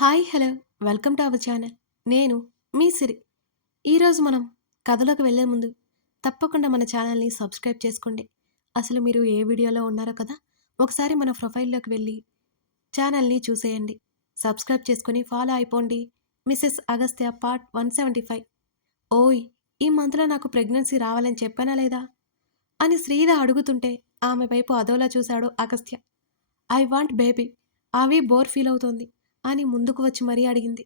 Hi hello welcome to our channel. నేను మీ సిరి. ఈరోజు మనం కథలోకి వెళ్ళే ముందు తప్పకుండా మన ఛానల్ని సబ్స్క్రైబ్ చేసుకోండి. అసలు మీరు ఏ వీడియోలో ఉన్నారో కదా, ఒకసారి మన ప్రొఫైల్లోకి వెళ్ళి ఛానల్ని చూసేయండి. సబ్స్క్రైబ్ చేసుకొని ఫాలో అయిపోండి. Mrs Agastya part 175. ఓయ్, ఈ మంత్లో నాకు ప్రెగ్నెన్సీ రావాలని చెప్పానా లేదా అని శ్రీధ అడుగుతుంటే ఆమె వైపు అదోలా చూశాడు అగస్త్య. I want baby. ఆవి బోర్ ఫీల్ అవుతోంది అని ముందుకు వచ్చి మరీ అడిగింది.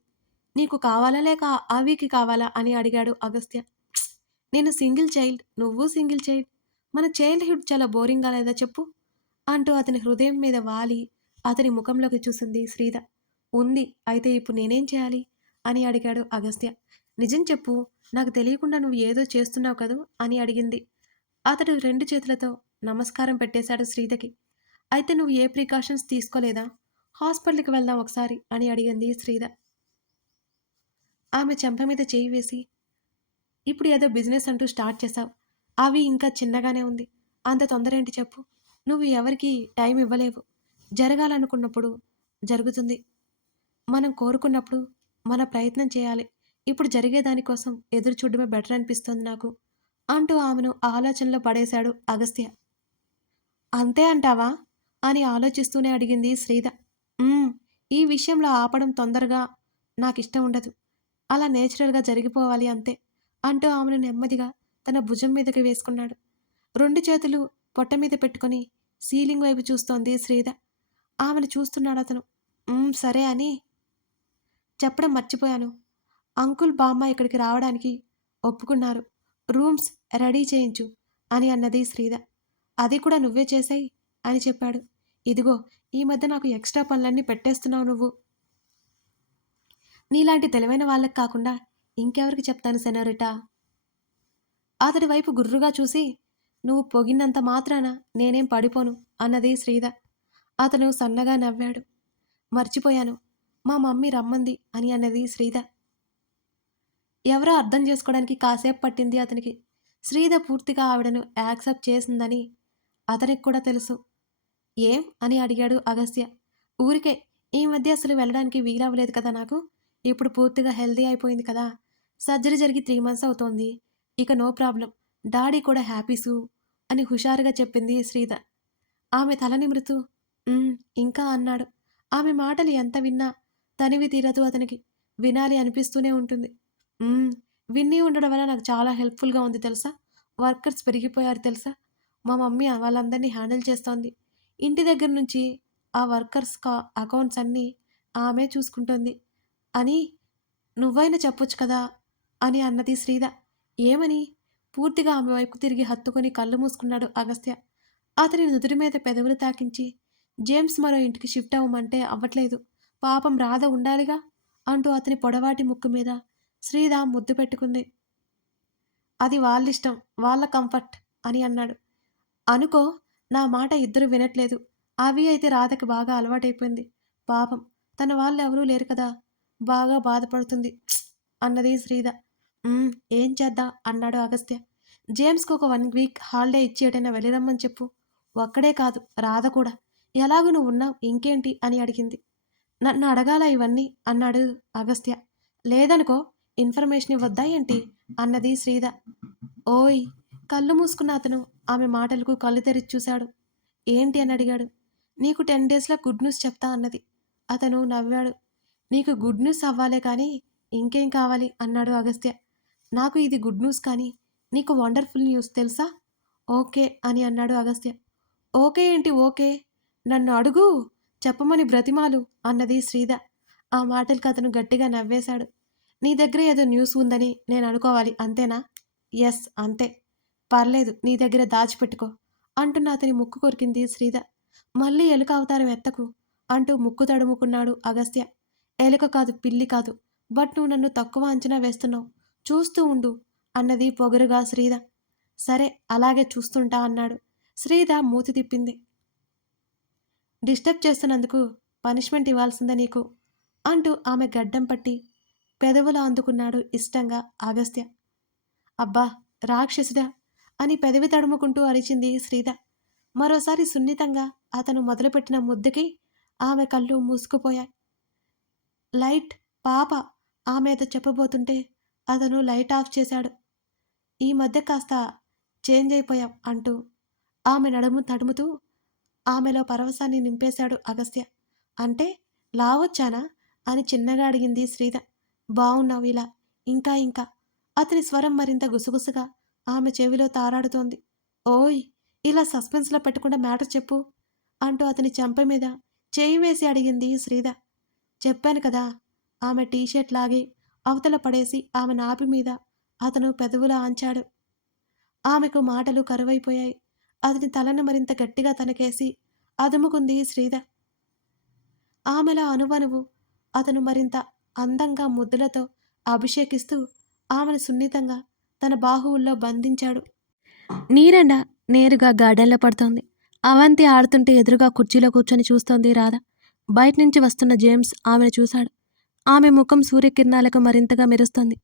నీకు కావాలా లేక ఆవికి కావాలా అని అడిగాడు అగస్త్య. "ప్స్, నేను సింగిల్ చైల్డ్, నువ్వు సింగిల్ చైల్డ్. మన చైల్డ్హుడ్ చాలా బోరింగ్గా లేదా చెప్పు అంటూ అతని హృదయం మీద వాలి అతని ముఖంలోకి చూసింది శ్రీధ. ఉంది, అయితే ఇప్పుడు నేనేం చేయాలి అని అడిగాడు అగస్త్య. నిజం చెప్పు, నాకు తెలియకుండా నువ్వు ఏదో చేస్తున్నావు కదూ అని అడిగింది. అతడు రెండు చేతులతో నమస్కారం పెట్టేశాడు శ్రీధకి. అయితే నువ్వు ఏ ప్రికాషన్స్ తీసుకోలేదా? హాస్పిటల్‌కి వెళ్దాం ఒకసారి అని అడిగింది శ్రీధ. ఆమె చెంప మీద చేయి వేసి, ఇప్పుడు ఏదో బిజినెస్ అంటూ స్టార్ట్ చేశావు. అవి ఇంకా చిన్నగానే ఉంది. అంత తొందర ఏంటి చెప్పు? నువ్వు ఎవరికీ టైం ఇవ్వలేవు. జరగాలనుకున్నప్పుడు జరుగుతుంది. మనం కోరుకున్నప్పుడు మన ప్రయత్నం చేయాలి. ఇప్పుడు జరిగే దానికోసం ఎదురు చూడడమే బెటర్ అనిపిస్తోంది నాకు అంటూ ఆమెను ఆలోచనలో పడేశాడు అగస్త్య. అంతే అంటావా అని ఆలోచిస్తూనే అడిగింది శ్రీధ. "ఉమ్, ఈ విషయంలో ఆపడం తొందరగా నాకిష్టం ఉండదు. అలా నేచురల్‌గా జరిగిపోవాలి అంతే" అంటూ ఆమెను నెమ్మదిగా తన భుజం మీదకి వేసుకున్నాడు. రెండు చేతులు పొట్ట మీద పెట్టుకొని సీలింగ్ వైపు చూస్తోంది శ్రీధ. ఆమెను చూస్తున్నాడతను. సరే అని చెప్పడం మర్చిపోయాను. అంకుల్, బామ్మ ఇక్కడికి రావడానికి ఒప్పుకున్నారు. రూమ్స్ రెడీ చేయించు అని అన్నది శ్రీధ. అది కూడా నువ్వే చేసేయి అని చెప్పాడు. ఇదిగో, ఈ మధ్య నాకు ఎక్స్ట్రా పనులన్నీ పెట్టేస్తున్నావు నువ్వు. నీలాంటి తెలివైన వాళ్ళకి కాకుండా ఇంకెవరికి చెప్తాను సెనోరిటా. అతడి వైపు గుర్రుగా చూసి, నువ్వు పొగినంత మాత్రాన నేనేం పడిపోను అన్నది శ్రీధ. అతను సన్నగా నవ్వాడు. మర్చిపోయాను, మా మమ్మీ రమ్మంది అని అన్నది శ్రీధ. ఎవరో అర్థం చేసుకోవడానికి కాసేపు పట్టింది అతనికి. శ్రీధ పూర్తిగా ఆవిడను యాక్సెప్ట్ చేసిందని అతనికి కూడా తెలుసు. ఏం అని అడిగాడు అగస్త్య. ఊరికే, ఈ మధ్య అసలు వెళ్ళడానికి వీలవ్వలేదు కదా నాకు. ఇప్పుడు పూర్తిగా హెల్దీ అయిపోయింది కదా. సర్జరీ జరిగి 3 మంత్స్ అవుతోంది. ఇక నో ప్రాబ్లం. డాడీ కూడా హ్యాపీసు అని హుషారుగా చెప్పింది శ్రీధ. ఆమె తల నిమురుతూ "ఉమ్" ఇంకా అన్నాడు. ఆమె మాటలు ఎంత విన్నా తనివి తీరదు అతనికి. వినాలి అనిపిస్తూనే ఉంటుంది. "ఉమ్, విన్నీ ఉండడం వల్ల నాకు చాలా హెల్ప్‌ఫుల్‌గా ఉంది తెలుసా. వర్కర్స్ పెరిగిపోయారు తెలుసా. మా మమ్మీ వాళ్ళందరినీ హ్యాండిల్ చేస్తోంది. ఇంటి దగ్గర నుంచి ఆ వర్కర్స్ అకౌంట్స్ అన్నీ ఆమె చూసుకుంటోంది అని నువ్వైనా చెప్పొచ్చు కదా" అని అన్నది శ్రీధ. ఏమని? పూర్తిగా ఆమె వైపు తిరిగి హత్తుకొని కళ్ళు మూసుకున్నాడు అగస్త్య. అతని నుదుటి మీద పెదవులు తాకించి, జేమ్స్ మరో ఇంటికి షిఫ్ట్ అవ్వమంటే అవ్వట్లేదు. పాపం రాధ ఉండాలిగా అంటూ అతని పొడవాటి ముక్కు మీద శ్రీధ ముద్దు పెట్టుకుంది. అది వాళ్ళిష్టం, వాళ్ళ కంఫర్ట్ అని అన్నాడు. అనుకో, నా మాట ఇద్దరు వినట్లేదు. అవి అయితే రాధకి బాగా అలవాటైపోయింది. పాపం తన వాళ్ళెవరూ లేరు కదా. బాగా బాధపడుతుంది అన్నది శ్రీధ. ఏం చేద్దాం అన్నాడు అగస్త్య. జేమ్స్‌కి ఒక 1 వీక్ హాలిడే ఇచ్చి ఎటైనా వెళ్ళిరమ్మని చెప్పు. ఒక్కడే కాదు, రాధ కూడా. ఎలాగూ నువ్వున్నావు, ఇంకేంటి అని అడిగింది. నన్ను అడగాలా ఇవన్నీ అన్నాడు అగస్త్య. లేదనుకో, ఇన్ఫర్మేషన్ ఇవ్వొద్దా ఏంటి అన్నది శ్రీధ. ఓయ్, కళ్ళు మూసుకున్న అతను ఆమె మాటలకు కళ్ళు తెరిచి చూశాడు. ఏంటి అని అడిగాడు. నీకు 10 డేస్‌లో గుడ్ న్యూస్ చెప్తా అన్నది. అతను నవ్వాడు. నీకు గుడ్ న్యూస్ అవ్వాలే కానీ ఇంకేం కావాలి అన్నాడు అగస్త్య. నాకు ఇది గుడ్ న్యూస్ కానీ నీకు వండర్ఫుల్ న్యూస్ తెలుసా. ఓకే అని అన్నాడు అగస్త్య. ఓకే ఏంటి ఓకే, నన్ను అడుగు, చెప్పమని బ్రతిమాలు అన్నది శ్రీధ. ఆ మాటలకు అతను గట్టిగా నవ్వేశాడు. నీ దగ్గర ఏదో న్యూస్ ఉందని నేను అనుకోవాలి అంతేనా? ఎస్ అంతే. పర్లేదు, నీ దగ్గర దాచిపెట్టుకో అంటున్న అతని ముక్కు కొరికింది శ్రీధ. మళ్ళీ ఎలుక అవతారం ఎత్తకు అంటూ ముక్కు తడుముకున్నాడు అగస్త్య. ఎలుక కాదు, పిల్లి కాదు. బట్ నువ్వు నన్ను తక్కువ అంచనా వేస్తున్నావు. చూస్తూ ఉండు అన్నది పొగరుగా శ్రీధ. సరే, అలాగే చూస్తుంటా అన్నాడు. శ్రీధ మూతి తిప్పింది. డిస్టర్బ్ చేస్తున్నందుకు పనిష్మెంట్ ఇవ్వాల్సిందే నీకు అంటూ ఆమె గడ్డం పట్టి పెదవులు అందుకున్నాడు ఇష్టంగా అగస్త్య. అబ్బా, రాక్షసుడా అని పెదవి తడుముకుంటూ అరిచింది శ్రీధ. మరోసారి సున్నితంగా అతను మొదలుపెట్టిన ముద్దుకి ఆమె కళ్ళు మూసుకుపోయాయి. లైట్ పాప ఆమె ఏదో చెప్పబోతుంటే అతను లైట్ ఆఫ్ చేశాడు. ఈ మధ్య కాస్త చేంజ్ అయిపోయాం అంటూ ఆమె నడుము తడుముతూ ఆమెలో పరవశాన్ని నింపేశాడు అగస్త్య. అంటే లావొచ్చానా అని చిన్నగా అడిగింది శ్రీద. బావున్నావు ఇలా ఇంకా ఇంకా. అతని స్వరం మరింత గుసగుసగా ఆమె చెవిలో తారాడుతోంది. ఓయ్ ఇలా సస్పెన్స్లో పెట్టకుండా మ్యాటర్ చెప్పు అంటూ అతని చెంప మీద చేయి వేసి అడిగింది శ్రీద. చెప్పాను కదా. ఆమె టీషర్ట్ లాగి అవతల పడేసి ఆమె నాభి మీద అతను పెదవులు ఆంచాడు. ఆమెకు మాటలు కరువైపోయాయి. అతని తలను మరింత గట్టిగా తనకేసి అదుముకుంది శ్రీద. ఆమెలో అనువనువు అతను మరింత అందంగా ముద్దులతో అభిషేకిస్తూ ఆమెను సున్నితంగా తన బాహువుల్లో బంధించాడు. నీరెండ నేరుగా గార్డెన్లో పడుతోంది. అవంతి ఆడుతుంటే ఎదురుగా కుర్చీలో కూర్చొని చూస్తోంది రాధ. బయట నుంచి వస్తున్న జేమ్స్ ఆమెను చూశాడు. ఆమె ముఖం సూర్యకిరణాలకు మరింతగా మెరుస్తోంది.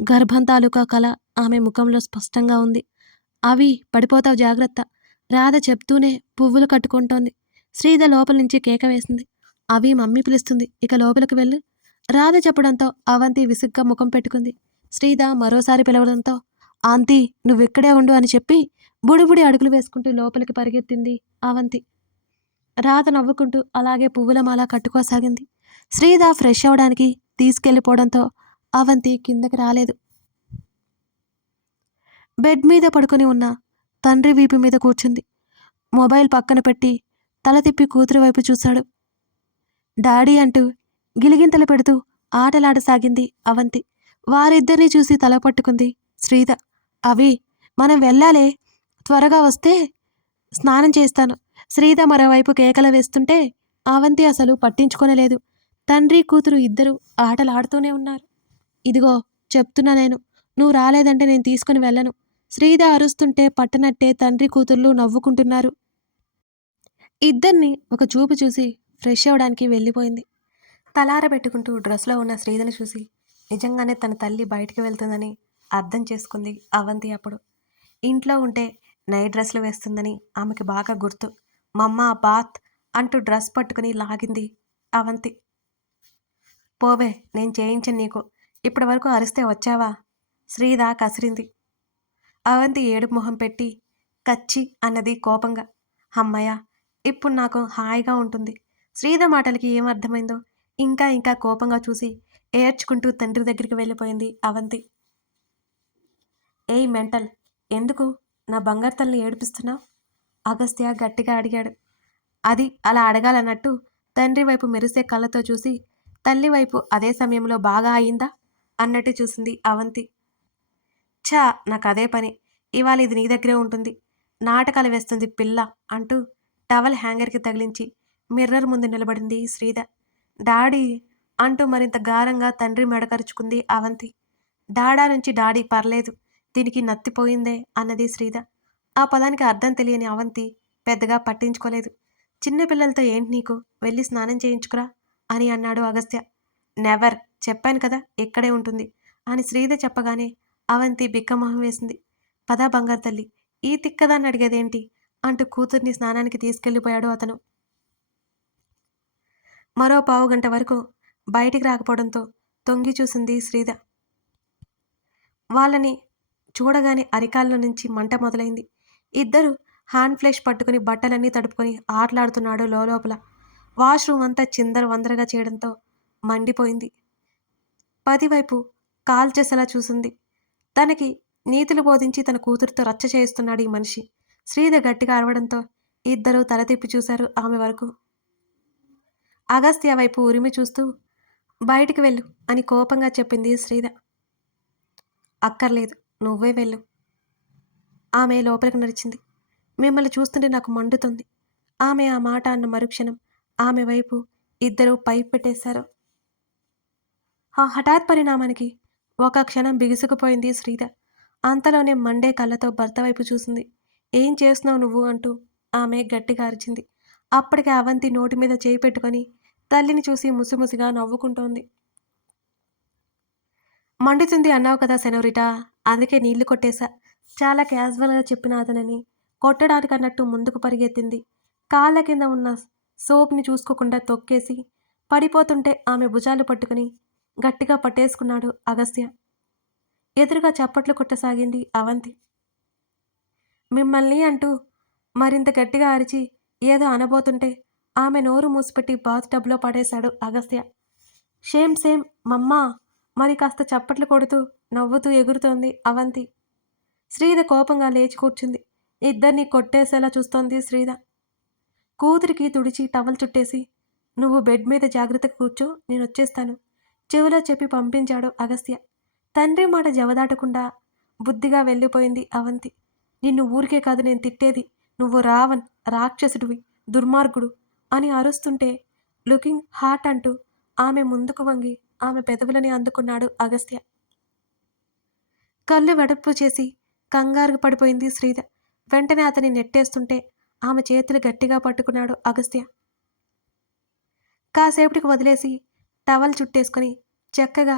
గర్భం తాలూకా కళ ఆమె ముఖంలో స్పష్టంగా ఉంది. అవి పడిపోతావు జాగ్రత్త రాధ చెప్తూనే పువ్వులు కట్టుకుంటోంది. శ్రీధ లోపల నుంచి కేక వేసింది. అవి మమ్మీ పిలుస్తుంది, ఇక లోపలికి వెళ్ళు. రాధ చెప్పడంతో అవంతి విసుగ్గా ముఖం పెట్టుకుంది. శ్రీధ మరోసారి పిలవడంతో ఆంటీ నువ్వెక్కడే ఉండు అని చెప్పి బుడిబుడి అడుగులు వేసుకుంటూ లోపలికి పరిగెత్తింది అవంతి. రాధ నవ్వుకుంటూ అలాగే పువ్వుల మాల కట్టుకోసాగింది. శ్రీధ ఫ్రెష్ అవడానికి తీసుకెళ్లిపోవడంతో అవంతి కిందకి రాలేదు. బెడ్ మీద పడుకొని ఉన్న తండ్రి వీపు మీద కూర్చుంది. మొబైల్ పక్కన పెట్టి తల తిప్పి కూతురు వైపు చూశాడు. డాడీ అంటూ గిలిగింతలు పెడుతూ ఆటలాడసాగింది అవంతి. వారిద్దరినీ చూసి తల పట్టుకుంది శ్రీధ. అవి మనం వెళ్ళాలే, త్వరగా వస్తే స్నానం చేస్తాను. శ్రీధ మరోవైపు కేకలు వేస్తుంటే అవంతి అసలు పట్టించుకొనలేదు. తండ్రి కూతురు ఇద్దరు ఆటలాడుతూనే ఉన్నారు. ఇదిగో చెప్తున్నా నేను, నువ్వు రాలేదంటే నేను తీసుకుని వెళ్ళను. శ్రీధ అరుస్తుంటే పట్టనట్టే తండ్రి కూతుర్లు నవ్వుకుంటున్నారు. ఇద్దరిని ఒక చూపు చూసి ఫ్రెష్ అవడానికి వెళ్ళిపోయింది. తలారబెట్టుకుంటూ డ్రెస్లో ఉన్న శ్రీధని చూసి నిజంగానే తన తల్లి బయటికి వెళ్తుందని అర్థం చేసుకుంది అవంతి. అప్పుడు ఇంట్లో ఉంటే నైట్ డ్రెస్లు వేస్తుందని ఆమెకి బాగా గుర్తు. మమ్మా బాత్ అంటూ డ్రెస్ పట్టుకుని లాగింది అవంతి. పోవే, నేను చేయించను నీకు. ఇప్పటి వరకు అరిస్తే వచ్చావా? శ్రీధ కసిరింది. అవంతి ఏడుపు మొహం పెట్టి కచ్చి అన్నది కోపంగా. అమ్మయ్య, ఇప్పుడు నాకు హాయిగా ఉంటుంది. శ్రీధ మాటలకి ఏమర్థమైందో ఇంకా ఇంకా కోపంగా చూసి ఏడ్చుకుంటూ తండ్రి దగ్గరికి వెళ్ళిపోయింది అవంతి. ఏయ్ మెంటల్, ఎందుకు నా బంగారు తల్లిని ఏడిపిస్తున్నావు? అగస్త్య గట్టిగా అడిగాడు. అది అలా అడగాలన్నట్టు తండ్రి వైపు మెరిసే కళ్ళతో చూసి తల్లి వైపు అదే సమయంలో బాగా అయిందా అన్నట్టు చూసింది అవంతి. ఛా, నాకు అదే పని. ఇవాళ ఇది నీ దగ్గరే ఉంటుంది. నాటకాలు వేస్తుంది పిల్ల అంటూ టవల్ హ్యాంగర్కి తగిలించి మిర్రర్ ముందు నిలబడింది శ్రీధ. డాడీ అంటూ మరింత గారంగా తండ్రి మెడకరుచుకుంది అవంతి. డాడా నుంచి డాడీ పర్లేదు, దీనికి నత్తిపోయిందే అన్నది శ్రీధ. ఆ పదానికి అర్థం తెలియని అవంతి పెద్దగా పట్టించుకోలేదు. చిన్నపిల్లలతో ఏంటి నీకు, వెళ్ళి స్నానం చేయించుకురా అని అన్నాడు అగస్త్య. నెవర్, చెప్పాను కదా ఇక్కడే ఉంటుంది అని శ్రీధ చెప్పగానే అవంతి బిక్కమొహం వేసింది. పదా బంగారు తల్లి, ఈ తిక్కదాన్ని అడిగేదేంటి అంటూ కూతుర్ని స్నానానికి తీసుకెళ్ళిపోయాడు అతను. మరో పావుగంట వరకు బయటికి రాకపోవడంతో తొంగి చూసింది శ్రీధ. వాళ్ళని చూడగానే అరికాల్లో నుంచి మంట మొదలైంది. ఇద్దరు హ్యాండ్ ఫ్లెష్ పట్టుకుని బట్టలన్నీ తడుపుకొని ఆటలాడుతున్నాడు లోపల. వాష్రూమ్ అంతా చిందర వందరగా చేయడంతో మండిపోయింది. పదివైపు కాల్చేసేలా చూసింది. తనకి నీతులు బోధించి తన కూతురుతో రచ్చ చేయిస్తున్నాడు ఈ మనిషి. శ్రీధ గట్టిగా అరవడంతో ఇద్దరూ తల తిప్పి చూశారు ఆమె వరకు. అగస్త్య వైపు ఉరిమి చూస్తూ బయటికి వెళ్ళు అని కోపంగా చెప్పింది శ్రీధ. అక్కర్లేదు, నువ్వే వెళ్ళు. ఆమె లోపలికి నడిచింది. మిమ్మల్ని చూస్తుంటే నాకు మండుతుంది. ఆమె ఆ మాట అన్న మరుక్షణం ఆమె వైపు ఇద్దరూ పైప్ పెట్టేశారు. ఆ హఠాత్ పరిణామానికి ఒక క్షణం బిగుసుకుపోయింది శ్రీధ. అంతలోనే మండే కళ్ళతో భర్త వైపు చూసింది. ఏం చేస్తున్నావు నువ్వు అంటూ ఆమె గట్టిగా అరిచింది. అప్పటికే అవంతి నోటి మీద చేయి పెట్టుకొని తల్లిని చూసి ముసిముసిగా నవ్వుకుంటోంది. మండుతుంది అన్నావు కదా సెనోరిటా, అందుకే నీళ్లు కొట్టేశా. చాలా క్యాజువల్గా చెప్పిన అతనని కొట్టడానికన్నట్టు ముందుకు పరిగెత్తింది. కాళ్ళ కింద ఉన్న సోప్ని చూసుకోకుండా తొక్కేసి పడిపోతుంటే ఆమె భుజాలు పట్టుకుని గట్టిగా పట్టేసుకున్నాడు అగస్త్య. ఎదురుగా చప్పట్లు కొట్టసాగింది అవంతి. మిమ్మల్ని అంటూ మరింత గట్టిగా అరిచి ఏదో అనబోతుంటే ఆమె నోరు మూసిపెట్టి బాత్ టబ్లో పడేశాడు అగస్త్య. సేమ్ సేమ్ మమ్మా మరి కాస్త చప్పట్లు కొడుతూ నవ్వుతూ ఎగురుతోంది అవంతి. శ్రీద కోపంగా లేచి కూర్చుంది. ఇద్దరినీ కొట్టేసేలా చూస్తోంది శ్రీద. కూతురికి తుడిచి టవల్ చుట్టేసి నువ్వు బెడ్ మీద జాగ్రత్తగా కూర్చో, నేనొచ్చేస్తాను చెవిలో చెప్పి పంపించాడు అగస్త్య. తండ్రి మాట జవదాటకుండా బుద్ధిగా వెళ్ళిపోయింది అవంతి. నిన్ను ఊరికే కాదు నేను తిట్టేది, నువ్వు రావణ్, రాక్షసుడివి, దుర్మార్గుడు అని అరుస్తుంటే లుకింగ్ హాట్ అంటూ ఆమె ముందుకు వంగి ఆమె పెదవులని అందుకున్నాడు అగస్త్య. కళ్ళు వెడల్పు చేసి కంగారు పడిపోయింది శ్రీద. వెంటనే అతని నెట్టేస్తుంటే ఆమె చేతులు గట్టిగా పట్టుకున్నాడు అగస్త్య. కాసేపటికి వదిలేసి టవల్ చుట్టేసుకొని చక్కగా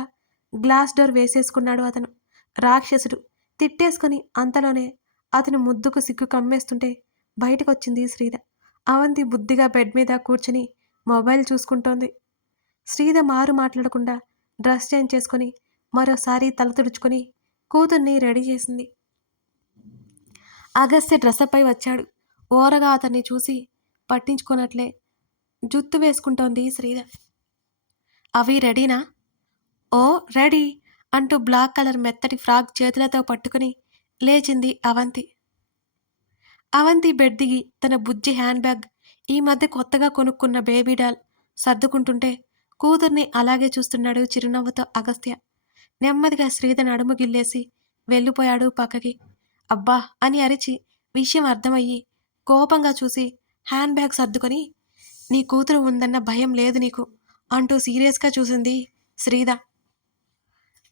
గ్లాస్ డోర్ వేసేసుకున్నాడు అతను. రాక్షసుడు తిట్టేసుకొని అంతలోనే అతను ముద్దుకు సిగ్గు కమ్మేస్తుంటే బయటకొచ్చింది శ్రీద. అవంతి బుద్ధిగా బెడ్ మీద కూర్చుని మొబైల్ చూసుకుంటోంది. శ్రీద మారు మాట్లాడకుండా డ్రెస్ చేంజ్ చేసుకొని మరోసారి తల తుడుచుకొని కూతుర్ని రెడీ చేసింది. అగస్త్య డ్రెస్అప్ అయి వచ్చాడు. ఓరగా అతన్ని చూసి పట్టించుకున్నట్లే జుత్తు వేసుకుంటోంది శ్రీద. అవి రెడీనా? ఓ రెడీ అంటూ బ్లాక్ కలర్ మెత్తటి ఫ్రాక్ చేతులతో పట్టుకుని లేచింది అవంతి. అవంతి బెడ్ దిగి తన బుజ్జి హ్యాండ్ బ్యాగ్, ఈ మధ్య కొత్తగా కొనుక్కున్న బేబీ డాల్ సర్దుకుంటుంటే కూతుర్ని అలాగే చూస్తున్నాడు చిరునవ్వుతో అగస్త్య. నెమ్మదిగా శ్రీద నడుము గిల్లేసి వెళ్ళిపోయాడు పక్కకి. అబ్బా అని అరిచి విషయం అర్థమయ్యి కోపంగా చూసి హ్యాండ్ బ్యాగ్ సర్దుకొని నీ కూతురు ఉందన్న భయం లేదు నీకు అంటూ సీరియస్గా చూసింది శ్రీద.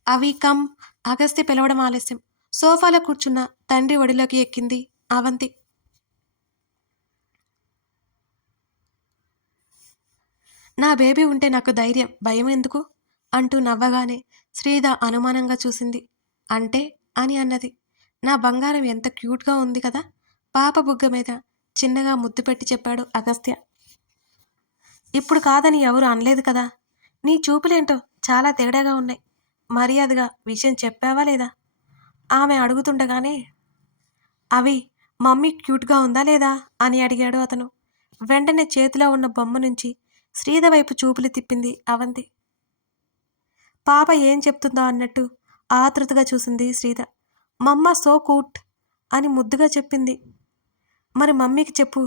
అవి కమ్. అగస్త్య పిలవడం ఆలస్యం. సోఫాలో కూర్చున్న తండ్రి ఒడిలోకి ఎక్కింది అవంతి. నా బేబీ ఉంటే నాకు ధైర్యం, భయం ఎందుకు అంటూ నవ్వగానే శ్రీద అనుమానంగా చూసింది. అంటే అని అన్నది. నా బంగారం ఎంత క్యూట్గా ఉంది కదా. పాప బుగ్గ మీద చిన్నగా ముద్దు పెట్టి చెప్పాడు అగస్త్య. ఇప్పుడు కాదని ఎవరు అనలేదు కదా. నీ చూపులేంటో చాలా తేడాగా ఉన్నాయి. మర్యాదగా విషయం చెప్పావా లేదా ఆమె అడుగుతుండగానే. అవి మమ్మీ క్యూట్గా ఉందా లేదా అని అడిగాడు అతను. వెంటనే చేతిలో ఉన్న బొమ్మ నుంచి శ్రీద వైపు చూపులు తిప్పింది అవంతి. పాప ఏం చెప్తుందో అన్నట్టు ఆతృతగా చూసింది శ్రీద. మమ్మ సో కూట్ అని ముద్దుగా చెప్పింది. మరి మమ్మీకి చెప్పు,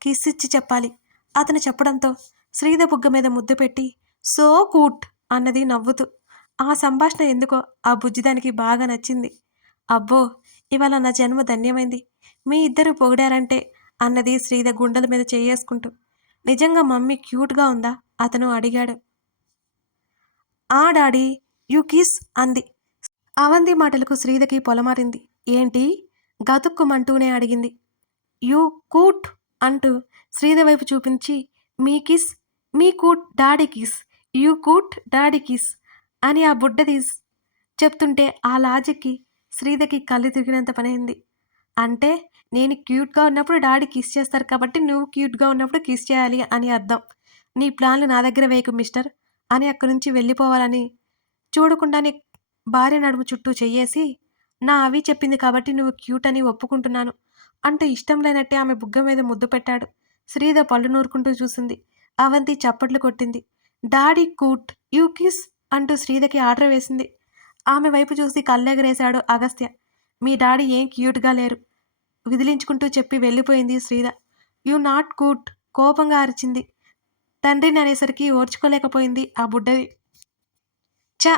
కిస్ ఇచ్చి చెప్పాలి అతను చెప్పడంతో శ్రీద బుగ్గ మీద ముద్దు పెట్టి సో కూట్ అన్నది నవ్వుతూ. ఆ సంభాషణ ఎందుకో ఆ బుజ్జిదానికి బాగా నచ్చింది. అబ్బో ఇవాళ నా జన్మ ధన్యమైంది, మీ ఇద్దరు పొగిడారంటే అన్నది శ్రీద గుండెల మీద చేసుకుంటూ. నిజంగా మమ్మీ క్యూట్గా ఉందా అతను అడిగాడు. ఆ డాడీ యూ కిస్ అంది. అవంతి మాటలకు శ్రీదకి పొలమారింది. ఏంటి గతుక్కుమంటూనే అడిగింది. యూ కూట్ అంటూ శ్రీద వైపు చూపించి మీ కిస్, మీ cute daddy kiss, you cute daddy kiss అని ఆ బుడ్డది చెప్తుంటే ఆ లాజిక్కి శ్రీదకి కళ్ళు తిరిగినంత పనైంది. అంటే నేను క్యూట్గా ఉన్నప్పుడు డాడీ కిస్ చేస్తారు కాబట్టి నువ్వు క్యూట్గా ఉన్నప్పుడు కిస్ చేయాలి అని అర్థం. నీ ప్లాన్లు నా దగ్గర వేయకు మిస్టర్ అని అక్కడి నుంచి వెళ్ళిపోవాలని చూడకుండానే భార్య నడుము చుట్టూ చెయ్యేసి నా అవి చెప్పింది కాబట్టి నువ్వు క్యూట్ అని ఒప్పుకుంటున్నాను అంటూ ఇష్టం లేనట్టే ఆమె బుగ్గ మీద ముద్దు పెట్టాడు. శ్రీద పళ్ళు నూరుకుంటూ చూసింది. అవంతి చప్పట్లు కొట్టింది. డాడీ కూట్ యూ కిస్ అంటూ శ్రీదకి ఆర్డర్ వేసింది. ఆమె వైపు చూసి కళ్ళెగరేశాడు అగస్త్య. మీ డాడీ ఏం క్యూట్గా లేరు విదిలించుకుంటూ చెప్పి వెళ్ళిపోయింది శ్రీద. యూ నాట్ కూట్ కోపంగా అరిచింది. తండ్రిని అనేసరికి ఓర్చుకోలేకపోయింది ఆ బుడ్డది. చా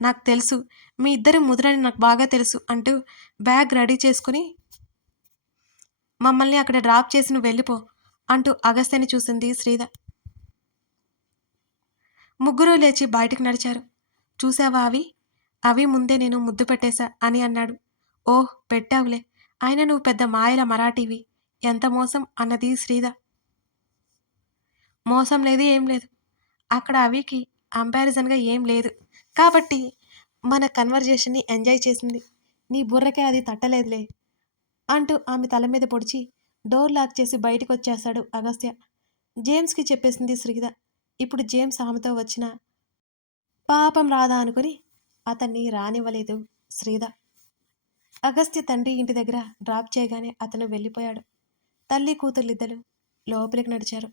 నాకు తెలుసు మీ ఇద్దరు ముదురని నాకు బాగా తెలుసు అంటూ బ్యాగ్ రెడీ చేసుకుని మమ్మల్ని అక్కడ డ్రాప్ చేసి నువ్వు వెళ్ళిపో అంటూ అగస్త్యని చూసింది శ్రీద. ముగ్గురు లేచి బయటకు నడిచారు. చూసావా అవి ముందే నేను ముద్దు పెట్టేశా అని అన్నాడు. ఓహ్ పెట్టావులే, అయినా నువ్వు పెద్ద మాయల మరాఠీవి, ఎంత మోసం అన్నది శ్రీద. మోసం లేదు ఏం లేదు, అక్కడ అవికి కంపారిజన్గా ఏం లేదు కాబట్టి మన కన్వర్జేషన్ని ఎంజాయ్ చేసింది. నీ బుర్రకే అది తట్టలేదులే అంటూ ఆమె తల మీద పొడిచి డోర్ లాక్ చేసి బయటకు వచ్చేశాడు అగస్త్య. జేమ్స్కి చెప్పేసింది శ్రీద. ఇప్పుడు జేమ్స్ ఆమెతో వచ్చిన పాపం రాదా అనుకుని అతన్ని రానివ్వలేదు శ్రీధ. అగస్త్య తండ్రి ఇంటి దగ్గర డ్రాప్ చేయగానే అతను వెళ్ళిపోయాడు. తల్లి కూతుర్లిద్దరూ లోపలికి నడిచారు.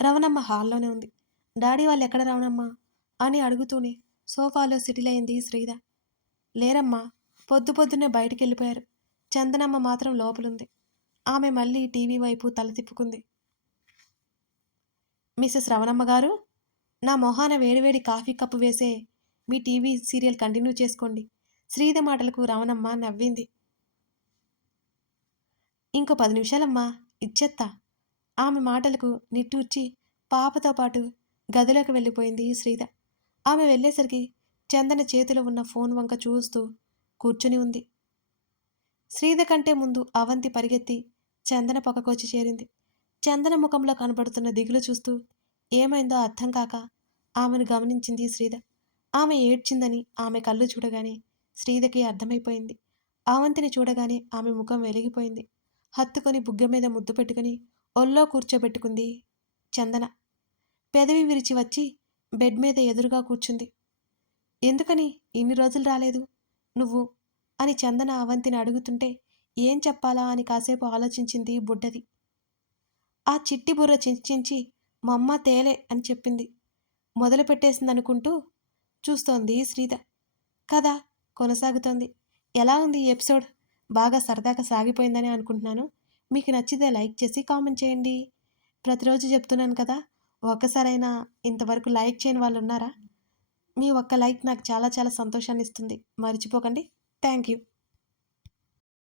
రవణమ్మ హాల్లోనే ఉంది. డాడీ వాళ్ళు ఎక్కడ రవణమ్మ అని అడుగుతూనే సోఫాలో సెటిల్ అయింది శ్రీధ. లేరమ్మా, పొద్దు పొద్దున్నే బయటికి వెళ్ళిపోయారు. చందనమ్మ మాత్రం లోపలుంది. ఆమె మళ్ళీ టీవీ వైపు తల తిప్పుకుంది. మిసెస్ రవణమ్మ గారు, నా మొహాన వేడివేడి కాఫీ కప్పు వేసే మీ టీవీ సీరియల్ కంటిన్యూ చేసుకోండి. శ్రీధ మాటలకు రవణమ్మ నవ్వింది. ఇంకో 10 నిమిషాలమ్మా, ఇచ్చేత్తా. ఆమె మాటలకు నిట్టూర్చి పాపతో పాటు గదిలోకి వెళ్ళిపోయింది శ్రీధ. ఆమె వెళ్ళేసరికి చందన చేతిలో ఉన్న ఫోన్ వంక చూస్తూ కూర్చుని ఉంది. శ్రీధ కంటే ముందు అవంతి పరిగెత్తి చందన పక్కకొచ్చి చేరింది. చందన ముఖంలో కనబడుతున్న దిగులు చూస్తూ ఏమైందో అర్థం కాక ఆమెను గమనించింది శ్రీధ. ఆమె ఏడ్చిందని ఆమె కళ్ళు చూడగానే శ్రీధకి అర్థమైపోయింది. అవంతిని చూడగానే ఆమె ముఖం వెలిగిపోయింది. హత్తుకొని బుగ్గ మీద ముద్దు పెట్టుకుని ఒళ్ళో కూర్చోబెట్టుకుంది చందన. పెదవి విరిచి వచ్చి బెడ్ మీద ఎదురుగా కూర్చుంది. ఎందుకని ఇన్ని రోజులు రాలేదు నువ్వు అని చందన అవంతిని అడుగుతుంటే ఏం చెప్పాలా అని కాసేపు ఆలోచించింది బుడ్డది. ఆ చిట్టి బుర్ర చించి మా అమ్మ తేలే అని చెప్పింది. మొదలు పెట్టేసిందనుకుంటూ చూస్తోంది శ్రీధ. కథ కొనసాగుతోంది. ఎలా ఉంది ఈ ఎపిసోడ్? బాగా సరదాగా సాగిపోయిందని అనుకుంటున్నాను. మీకు నచ్చితే లైక్ చేసి కామెంట్ చేయండి. ప్రతిరోజు చెప్తున్నాను కదా, ఒక్కసారైనా ఇంతవరకు లైక్ చేయని వాళ్ళు ఉన్నారా? మీ ఒక్క లైక్ నాకు చాలా చాలా సంతోషాన్ని ఇస్తుంది. మర్చిపోకండి. Thank you.